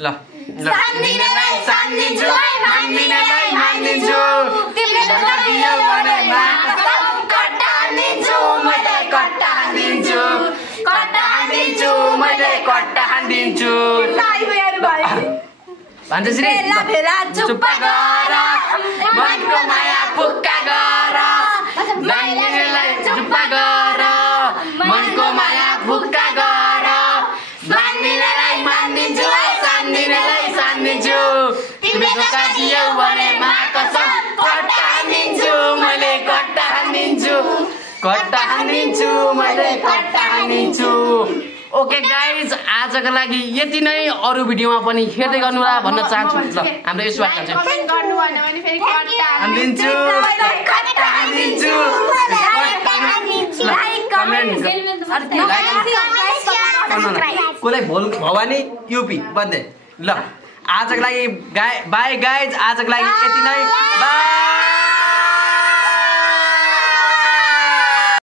ल सान्दिनेलाई सान्दिन्छु मान्दिनेलाई मान्दिन्छु तिमीले धोका दियौ भने कट्टा हान्दिन्छु मैले कट्टा हान्दिन्छु मैले कट्टा हान्दिन्छु भन्छ श्री चुप गर मनको माया पुक्का गर मान्दिनेलाई चुप गर मनको माया पुक्का गर मान्दिनेलाई मान्दिन्छु सान्दिनेलाई सान्दिन्छु तिमीले धोका दियौ भने कसम कट्टा हान्दिन्छु मैले कट्टा हान्दिन्छु मैले कट्टा हान्दिन्छु। ओके गाइज आजको लागि यति नै अरु भिडियोमा पनि हेर्दै गर्नु होला भन्न चाहन्छु। ल हाम्रो यस वाक्य चाहिँ कमेन्ट गर्नु भएन भने फेरि कट्टा हान्दिन्छु कोलाई भोल भवानी युपी बन्दै। ल आजको लागि बाई गाइज आजको लागि यति नै बाई।